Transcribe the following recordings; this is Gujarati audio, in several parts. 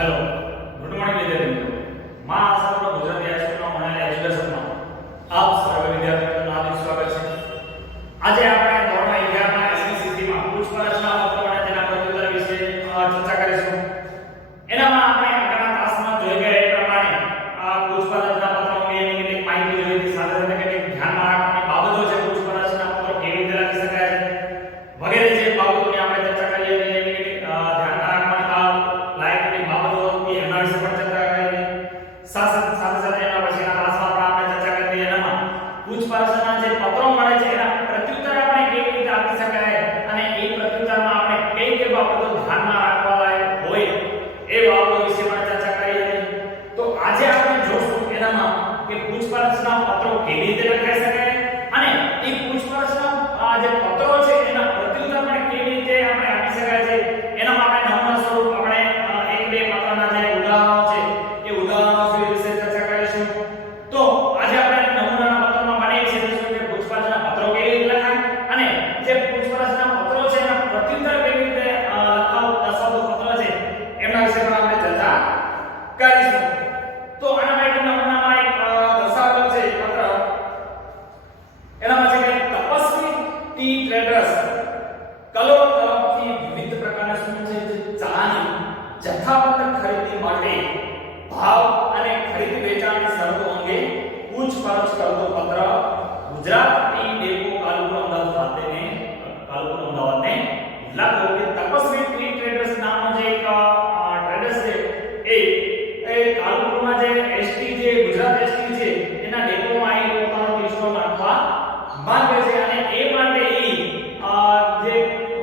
हेलो गुड मॉर्निंग विद्यार्थियों मां आशापुरा गुजराती हाईस्कूल में ऑनलाइन एज्युकेशन में आप सर्व विद्यार्थियों हार्दिक स्वागत है। આજે આપણે ધોરણ 11 માં એસસીસીટી માં પૂછપરછના પત્રો અને તેના પ્રત્યુત્તર વિશે ચર્ચા કરીશું। એનામાં આપણે આગળના ક્લાસમાં જોઈ ગયા એ પ્રમાણે આ પૂછપરછના પત્રો અંગેની કેટલીક માહિતી જોઈ હતી, સાથે સાથે કેટલીક ધ્યાનમાં રાખવાની બાબતો છે, પૂછપરછના પત્રો કેવી રીતે લખી શકાય છે વગેરે જે બાબતોની આપણે ચર્ચા કરી હતી, એની ધ્યાનમાં રાખવાની લાયકની બાબતો હતી એના વિશે પણ ચર્ચા કરી। સાથે સાથે એના પછીના ક્લાસમાં પણ આપણે ચર્ચા કરી હતી એનામાં પૂછપરછના જે પત્રો મળે છે એના પ્રત્યુત્તર આપણે કેવી રીતે આપી શકાય અને એ પ્રત્યુત્તરમાં આપણે કઈ કઈ બાબતો ધ્યાનમાં રાખવા લાયક હોય એ બાબતો વિશે પણ ચર્ચા કરી હતી। તો આજે આપણે જોશું એનામાં કે પૂછપરછના પત્રો કેવી રીતે લખાઈ શકાય અને એ પૂછપરછના જે પત્રો છે એના પ્રત્યુત્તર પણ કેવી રીતે આપણે આપી શકાય છે। એનામાં આપણે નમૂના સ્વરૂપ આપણે એક બે પત્રના જે ઉદાહરણો છે એ ઉદાહરણો વિશે ચર્ચા કરીશું। તો આજે આપણે નમૂનાના પત્રમાં માનીએ છીએ કે પૂછપરછના પત્રો કેવી રીતે લખાય અને જે પૂછપરછના પત્રો છે એના પ્રત્યુત્તર કેવી રીતે દર્શાવતું પત્ર છે એના વિશે પણ આપણે ચર્ચા કરીશું। તો આના માટે નમૂનામાં એક દર્શાવેલ છે પત્ર, એનામાં છે કે તપસ્વી ટી ટ્રેડર્સ કલોલ તરફથી વિવિધ પ્રકારના શું છે ચાની જથ્થાબંધ ખરીદી માટે ભાવ અને ખરીદ વેચાણની શરતો અંગે પૂછપરછ કરતો પત્ર ગુજરાત ટી ડેપો કાલુપુર અમદાવાદને લખો કે તપસ્વી ટી ટ્રેડર્સ નામનો જે એક ટ્રેડર્સ છે એ કાલુપુરમાં જે એસટી જે ગુજરાત એસટી છે એના ડેપોમાં એ પોતાનો ટી સ્ટોલ નાખવા માંગે છે અને એ માટે જે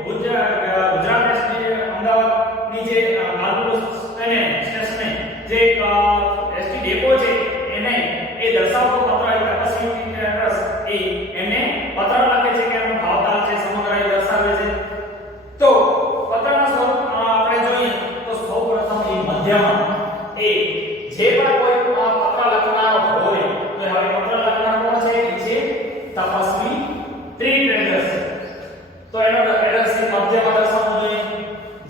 ગુજરાત એસટી અમદાવાદની જે કાલુપુર સ્ટેશને જે એસટી ડેપો છે એને એ દર્શાવતો પત્ર એ તપસ્વી ટી ટ્રેડર્સ એને પત્ર લખે છે કે એનો ભાવ તાલ છે સમગ્ર એ દર્શાવે છે। તો પત્રના સ્વરૂપ આપણે જોઈએ તો સૌપ્રથમ એ મધ્યમાં એ જે પણ કોઈ પત્ર લખનાર હોય તો હવે પત્ર લખનાર કોણ છે? એ છે તપસ્વી ટી ટ્રેડર્સ। તો એનો એડ્રેસ મધ્યમાં દર્શાવવું જોઈએ,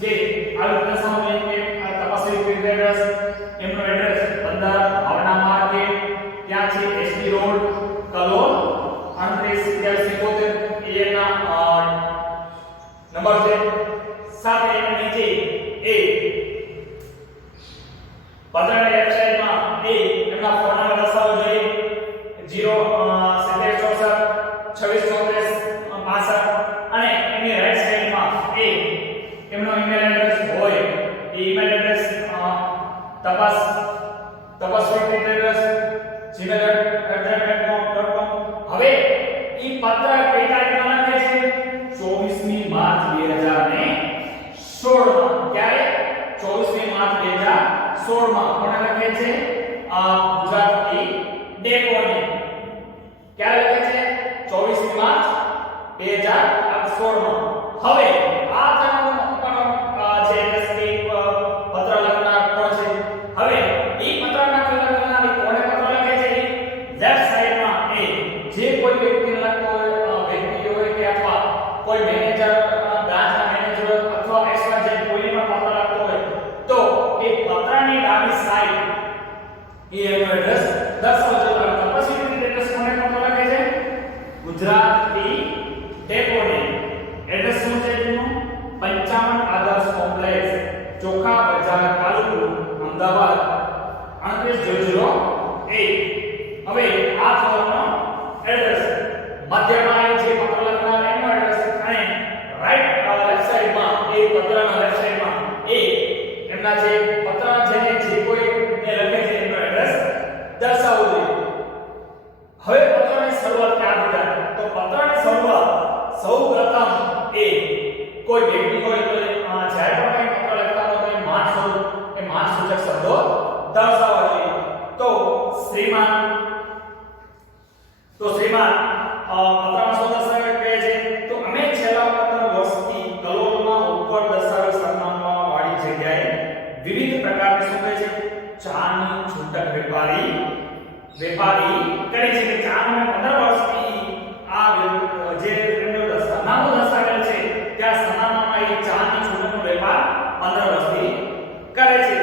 જે આવી દર્શાવવું જોઈએ કે તપસ્વી ટી ટ્રેડર્સ એમનો એડ્રેસ 15 ભાવના માર્કેટ, ત્યાં છે એસટી રોડ કલોલ 3877 એના નંબર છે। સાથે એના નીચે એ પત્રની વેબસાઇટમાં એમના ફોન નંબર દર્શાવવો જોઈએ 07064 અને એની રાઈટ સાઈડમાં એમનો ઈમેલ એડ્રેસ હોય એ ઈમેલ એડ્રેસ tapaswittetraders@gmail.com। હવે ઈ પત્ર કઈ તારીખમાં લખે છે? 24મી માર્ચ 2016 માં। ક્યારે? 24મી માર્ચ 2016 માં કોણે લખે છે? ગુજરાત ટી ડેપોને। ક્યારે લખે છે? 24મી માર્ચ 2016 માં। હવે આ જાણવાનું જે પત્ર લખનાર કોણ છે? હવે ઈ પત્ર લખનાર કોણે પત્ર લખે છે? લેફ્ટ સાઈડમાં જે કોઈ વ્યક્તિ લખતો હોય, વ્યક્તિ હોય કે અથવા કોઈ મેનેજર, બ્રાન્ચના મેનેજર અથવા એક્સ્ટ્રા જે કોઈ પણ પત્ર લખતો હોય તો એ પત્રની ડાબી સાઈડ એનો એડ્રેસ દર્શાવજો। તપસ્વી ટી ટ્રેડર્સ કોને પત્ર લખે છે? ગુજરાત ટી ડેપોને। એડ્રેસ શું છે એનું? 55 આદર્શ કોમ્પ્લેક્સ, ચોખા બજાર, કાલુપુર, અમદાવાદ 3800 હવે આ ફોનનો એડ્રેસ મધ્યમાં જે પત્ર લખનાર એનો એડ્રેસ અને રાઈટ લેફ્ટ સાઈડમાં એ પત્રના લેફ્ટ સાઈડમાં એમના જે પત્ર છે જે કોઈ એ લખે છે એનો એડ્રેસ દર્શાવવું જોઈએ। હવે પત્રની શરૂઆત ક્યાંથી થાય? તો પત્રની શરૂઆત સૌપ્રથમ કોઈ વ્યક્તિ હોય તો જ્યારે પણ કંઈ પત્ર લખતા હોય તો એ માન સૂચક શબ્દો દર્શાવવા જોઈએ। તો શ્રીમાન પત્રમાં શું દર્શાવે છે? તો અમે છેલ્લા 15 વર્ષથી કલોલમાં ઉપર દર્શાવેલ સરનામા વાળી જગ્યાએ વિવિધ પ્રકારની શું કહે છે? ચાની છૂટક વેપારી કરી છે કે ચાનો 15 વર્ષથી આ જે સરનામું દર્શાવેલ છે ત્યાં સરનામામાં એ ચાની છૂટકનો વેપાર 15 વર્ષથી કરે છે।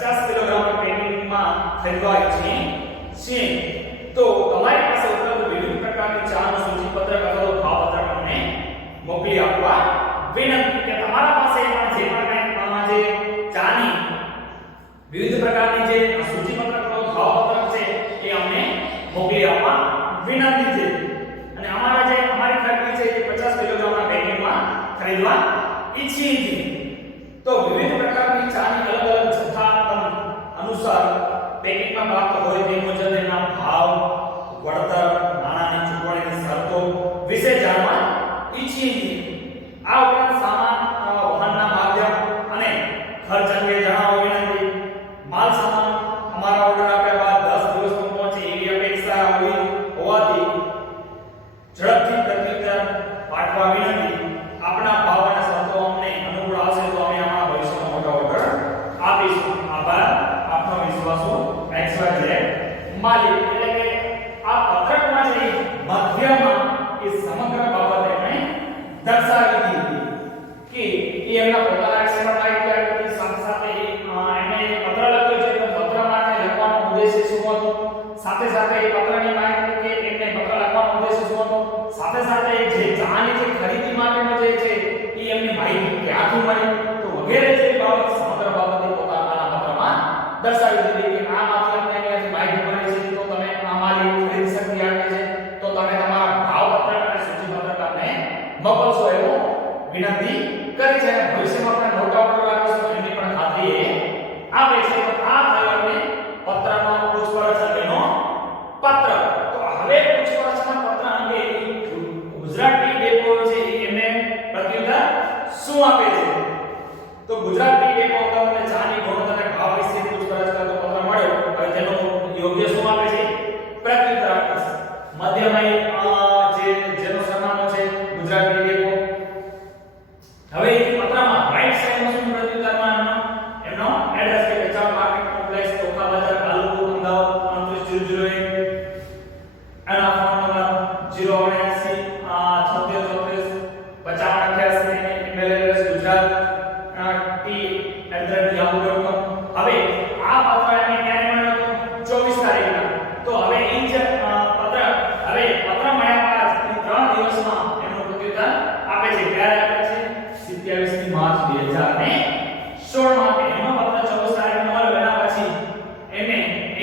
50 કિલોગ્રામની પેકિંગમાં ખરીદવા ઈચ્છીએ છીએ તો તમારી પાસે ઉપલબ્ધ વિવિધ પ્રકારની ચાનું સૂચિપત્રક અથવા તો ભાવપત્રક અમને મોકલી આપવા વિનંતી કે તમારા પાસે પણ જે પણ કંઈ જે ચાની વિવિધ પ્રકારની જે સૂચિપત્રક અથવા ભાવપત્રક છે એ અમને મોકલી આપવા વિનંતી છે અને અમારી ફેક્ટરી છે એ 50 કિલોગ્રામના પેકિંગમાં ખરીદવા ઈચ્છીએ છીએ તો વિવિધ પ્રકારની ચાની અલગ અલગ જથ્થા અનુસાર પેકિંગમાં પ્રાપ્ત હોય તે મુજબ તેના ભાવ વળતર નાણાંની ચૂકવણીની શરતો વિશે જાણવા ઈચ્છીએ છીએ આ ઉપરાંત સામાન વાહનના માધ્યમ અને ખર્ચ અંગે જણાવવા વિનંતી માલ સામાન અમારા ઓર્ડર આપ્યા બાદ 10 દિવસમાં પહોંચે એવી અપેક્ષા હોવાથી ઝડપથી પ્રત્યુત્તર પાઠવા વિનંતી આપના ભાવ અને શરતો અમને અનુકૂળ આવશે તો અમે આમાં ભવિષ્યમાં મોટા ઓર્ડર આપીશું આભાર આપનો વિશ્વાસુ XYZ માલિક એટલે કે આ પત્રકમાં જે મધ્યમાં એ સમગ્ર બાબત એમણે દર્શાવી દીધી કે એ એમના પોતાના એક્સપર્ટ માહિતી આપી હતી સાથે સાથે એમણે પત્ર લખ્યો છે તો પત્રમાં લખવાનો ઉદ્દેશ્ય શું હતો સાથે સાથે એ પત્રની માહિતી કે એમને પત્ર લખવાનો ઉદ્દેશ્ય શું હતો સાથે સાથે જે ચાની જે ખરીદી માટેનો જે છે એ એમની માહિતી ક્યાંથી મળી તો વગેરે જે બાબત સમગ્ર બાબતે પોતાના પત્રમાં દર્શાવી દીધી કે આમાંથી અમને અહીંયાથી માહિતી મળી છે તો તમે અમારી ખરીદ શક્તિ આપી છે તો તમે તમારા ભાવપત્રક અને સૂચિપત્રક અમને મોકલશો એવો વિનંતી કરી છે અને ભવિષ્યમાં આપણે મોટા ઓર્ડર આપીશું એની પણ ખાતરી આપે છે તો આ થયો આપણે પત્રનો પૂછપરછ અંગેનો પત્ર તો હવે પૂછપરછના પત્ર અંગે ગુજરાત ટી ડેપો છે એમને પ્રત્યુત્તર શું આપે છે તો ગુજરાત ટી ડેપો તમને ચાની ગુણવત્તા અને ભાવ વિશે પૂછપરછ કરતો પત્ર મળ્યો હવે તેનો યોગ્ય શું આપે છે પ્રત્યુત્તર આપે છે મધ્યમાં જેનો સરનામું છે ગુજરાત ટી ડેપો હવે એ પત્રમાં રાઈટ સાઈડમાં શું પ્રત્યુત્તરમાં એમનો એડ્રેસ કે વેચાણ માર્કેટ કોમ્પ્લેક્સ તોખા બજાર તાલુકો અમદાવાદ 2901 એના phone number 079 7634 email address Gujarat t@yahoo.com હવે આ પત્ર એને ક્યારે મળ્યો હતો 24 તારીખના તો હવે એ જ પત્ર મળ્યા બાદ 3 દિવસમાં એનો પ્રત્યુત્તર આપે છે ક્યારે આપે છે 27 માર્ચ 2016 માં એનો પત્ર 24 તારીખનો મળ્યો એના પછી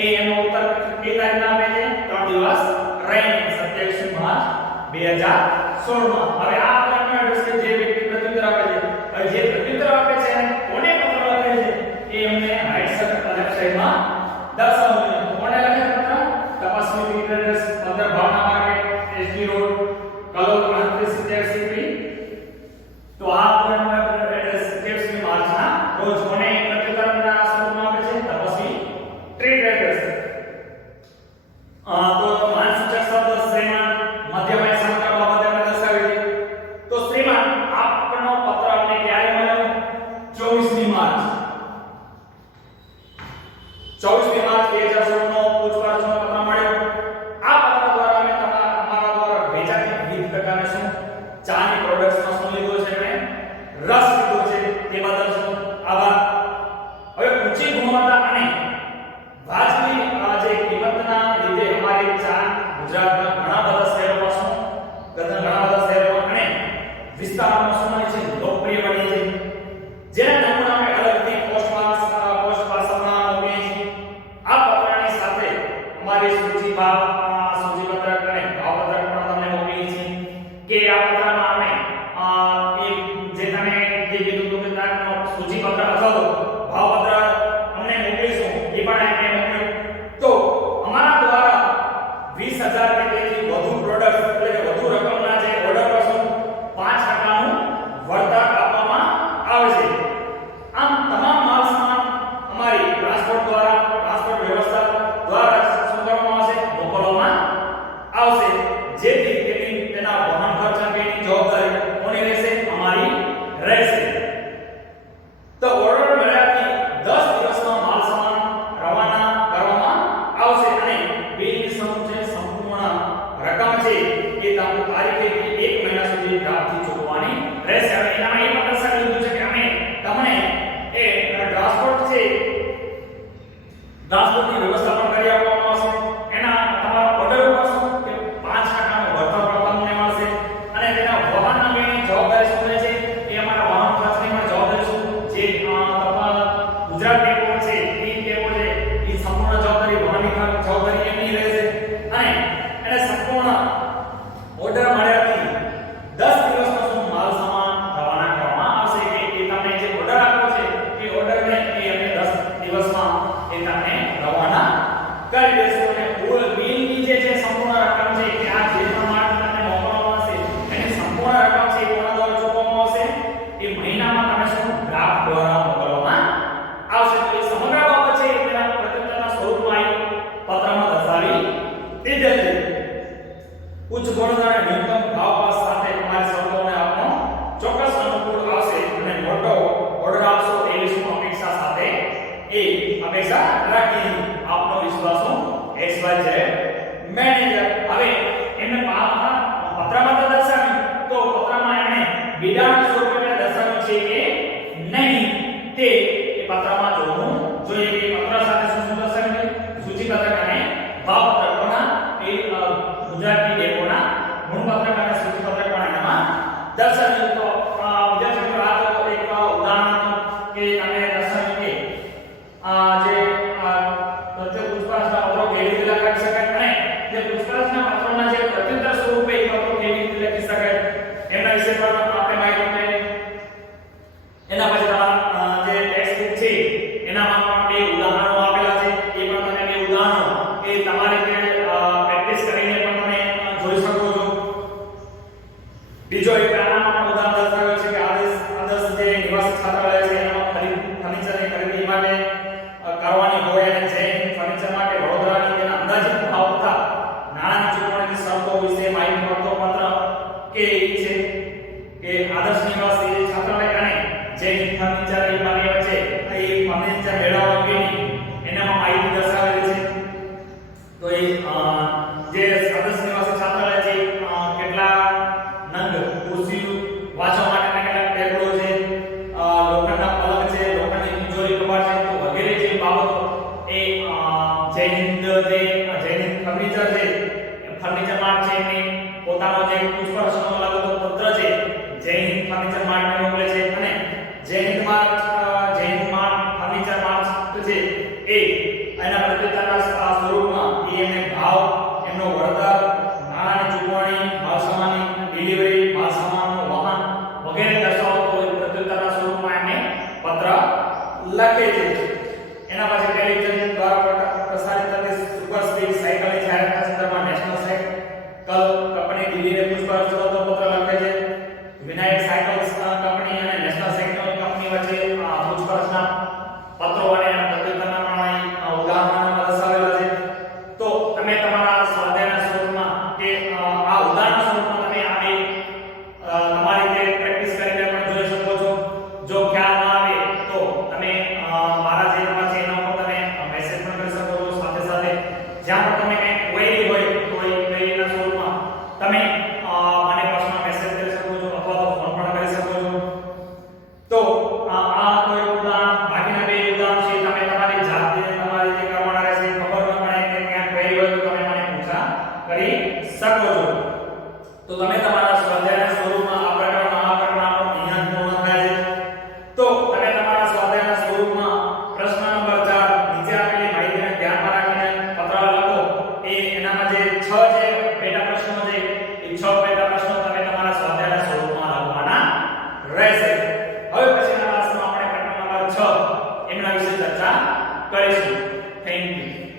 એનો ઉત્તર કઈ તારીખના આપે છે 3 દિવસ રહીને 27 માર્ચ 2016 માં હવે આ પત્રનો એડ્રેસ કે જે વ્યક્તિ પ્રત્યુત્તર આપે છે હવે જે પ્રત્યુત્તર આપે છે કોને પત્ર લખે છે એ એમને રાઈટ સાઈડ લેફ્ટ સાઈડમાં દર્શાવવું છે કોને લખે પત્ર તપાસ સમિતિ એડ્રેસ 15 ભાવના માર્કેટ SD રોડ કલોલ 3870 તો આ પત્રનો એડ્રેસ 27 માર્ચના રોજ કોને પ્રત્યુત્તરના સ્વરૂપમાં આપે છે તપાસી ટ્રેડ એડ્રેસ તો માનસૂચક શબ્દ શ્રીમાન મધ્યમાં સમગ્ર બાબત એમને દર્શાવી છે તો શ્રીમાન આપનો પત્ર અમને ક્યારે મળ્યો 24મી માર્ચ 24મી માર્ચ 2016 નો પૂછપરછનો પત્ર મળ્યો આ પત્ર દ્વારા અમે અમારા દ્વારા વેચાતી વિવિધ પ્રકારના શું ચાની પ્રોડક્ટ્સમાં શું લીધો છે એમણે રસ લીધો છે તે બદલ શું આભાર હવે ઊંચી ગુણવત્તા અને વાજબી જે કિંમતના લીધે અમારી ચા ગુજરાતના ઘણા બધા શહેરોમાં અને વિસ્તારોમાં શું બની છે લોકપ્રિય બની છે જેના નમૂના અમે અલગથી પોસ્ટ પાર્સલમાં મોકલીએ છીએ આ પત્રની સાથે અમારી સૂચિપત્રક અને ભાવપત્રક પણ તમને મોકલીએ છીએ કે આ પત્રમાં અમે જે તમે જે કીધું હતું કે સૂચિપત્ર અથવા ભાવપત્ર અમને મોકલીશું ટ્રાન્સપોર્ટની વ્યવસ્થા પણ કરી આપવામાં આવશે. એના તમારા ઓર્ડર ઉપર શું કે 5% નું વળતર પણ તમને મળશે અને તેના વાહન અંગેની જવાબદારી શું રહે છે એ અમારા વાહન ખાતાની પણ જવાબદારી શું જે તમારા ગુજરાત ડેપો છે એ ડેપો છે એ સંપૂર્ણ જવાબદારી વાહનની જવાબદારી એમની રહેશે અને એને સંપૂર્ણ ઓર્ડર મળ્યાથી 10 દિવસમાં શું માલ સામાન રવાના કરવામાં આવશે કે એ તમને જે ઓર્ડર આપ્યો છે એ ઓર્ડરને એ અમે 10 દિવસમાં એ તમને રવાના કરી દેશું અને ઓલ બિલની જે સંપૂર્ણ રકમ છે કે આ જે પણ માલ તમને મોકલવામાં આવશે એની સંપૂર્ણ રકમ છે એ કોના દ્વારા ચૂકવવામાં આવશે એ મહિનામાં તમે શું ડ્રાફ્ટ દ્વારા મોકલવામાં આવશે. તો એ સમગ્ર બાબત છે એ તેના પ્રત્યુત્તરના સ્વરૂપમાં પત્રમાં દર્શાવી દીધેલ છે. ઉચ્ચ ગુણવત્તા અને ન્યૂનતમ ભાવ પાસ સાથે તમારી શરતોને આપનો ચોક્કસ અનુકૂળ આવશે અને મોટો ઓર્ડર આપશો એવી શું અપેક્ષા સાથે એ અપેક્ષા રાખી આપનો વિશ્વાસુ XYZ મેનેજર. હવે એમને પત્રમાં તો દર્શાવ્યું તો પત્રમાં એમણે બિડાણ સ્વરૂપે દર્શાવ્યું છે કે નહીં તે એ પત્રમાં જોવું જોઈએ કે પત્ર સાથે શું દર્શાવ્યું છે સૂચિપત્રક અને ભાવપત્રકોના એ ગુજરાતી ડેપોના ગુણપત્રક અને સૂચિપત્રક પણ એમાં દર્શાવ્યું. તો વિદ્યાર્થી મિત્રો આ તો એક ઉદાહરણ કે તમે દર્શાવ્યું કે જે પ્રત્યેક પૂછપરછના પત્રો કેવી રીતે લખી શકાય અને જે પૂછપરછના પત્રોના જે પ્રત્યુત્તર સ્વરૂપે એ પત્રો કેવી રીતે લખી શકાય એના વિશે પણ આપણે માહિતી મેળવી. એના પછી તમારા જે ટેક્સ્ટ બુક છે એનામાં પણ બે ઉદાહરણો આપેલા છે. એ પણ તમે બે ઉદાહરણો એ તમારે પ્રેક્ટિસ કરીને પણ તમે જોઈ શકો છો. બીજો એક આનામાં પણ ઉદાહરણ દર્શાવ્યો છે કે આદર્શ જે નિવાસી છાત્રાલય છે એમાં ફર્નિચરની ખરીદી માટે કરવાની હોય અને જે ફર્નિચર માટે વડોદરાની તેના અંદાજિત ભાવ તથા નાણાંની ચૂકવણીની શરતો વિશે માહિતી મળતો પત્ર કે છે કે આદર્શ નિવાસી છાત્રાલય અને જે ફર્નિચર એ બને છે એ ફર્નિચર મેળવવા અંગેની એનામાં માહિતી દર્શાવેલી છે. તો એ જે આદર્શ નિવાસી છાત્રાલય છે કેટલા નંગ ખુરશી વાંચવા માટેના કેટલા ટેબલો છે, લોખંડના પલંગ છે, લોખંડની તિજોરી કબાટ છે, તો વગેરે જે બાબતો એ જયહિન્દ ફર્નિચર છે ફર્નિચર માર્ટ છે એની પોતાનો જે પૂછપરછનો લગતો પત્ર છે જયહિન્દ ફર્નિચર માર્ટને મોકલે છે અને જયહિન્દ માર્ટ ફર્નિચર માર્ટ છે એ એના પ્રત્યુત્તરના સ્વરૂપમાં એમને ભાવ એમનો વળતર નાણાંની ચૂકવણી માલ સામાનની ડિલિવરી માલ સામાનનું વહન વગેરે દર્શાવતો હોય પ્રત્યુત્તરના સ્વરૂપમાં એમને પત્ર લખે છે. એના પછી ટેલિવિઝન દ્વારા પ્રસારિત થતી સુપર સ્પીડ સાયકલની જાહેરાતના સંદર્ભમાં નેશનલ સાયકલ કંપની દિલ્હીને પૂછપરછ પત્ર લખે છે. વિનાયક સાયકલ કંપની અને નેશનલ સાયકલ કંપની વચ્ચે પૂછપરછના પત્રો અને પ્રત્યુત્તરના ઉદાહરણોમાં દર્શાવેલા છે. તો તમે તમારા સ્વાધ્યાયના સ્વરૂપમાં કે આ ઉદાહરણ સ્વરૂપમાં તમે આ બે તમારી રીતે પ્રેક્ટિસ કરીને પણ જોઈ શકો છો. જો ખ્યાલ ના આવે તો તમે મારા જે નંબર છે એના ઉપર તમે મેસેજ પણ કરી શકો છો. સાથે સાથે જ્યાં પણ તમે કંઈ ક્વેરી હોય તો એ ક્વેરીના સ્વરૂપમાં તમે મને પર્સનલ મેસેજ કરી શકો છો અથવા તો ફોન પણ કરી શકો છો. તો આ તો એક ઉદાહરણ. બાકીના બે ઉદાહરણ છે તમે તમારી જાતે તમારી જે કરવાના રહેશે ખબર ન પડે કે ક્યાં ક્વેરી હોય તો તમે મને પૂછા કરી શકો છો. તો તમે તમારા સ્વાધ્યાયના સ્વરૂપમાં આ પ્રકરણ અહીંયા પૂર્ણ થાય છે. તો તમે તમારા સ્વાધ્યાયના સ્વરૂપમાં પ્રશ્ન નંબર 4 નીચે આપેલી માહિતીને ધ્યાનમાં રાખીને પત્ર લખો. એનામાં જે 6 જે પેટા પ્રશ્નો છે એ 6 પેટા પ્રશ્નો તમે તમારા સ્વાધ્યાયના સ્વરૂપમાં લખવાના રહેશે. હવે પછીના ક્લાસમાં આપણે પેટા નંબર 6 એમના વિશે ચર્ચા કરીશું. Thank you.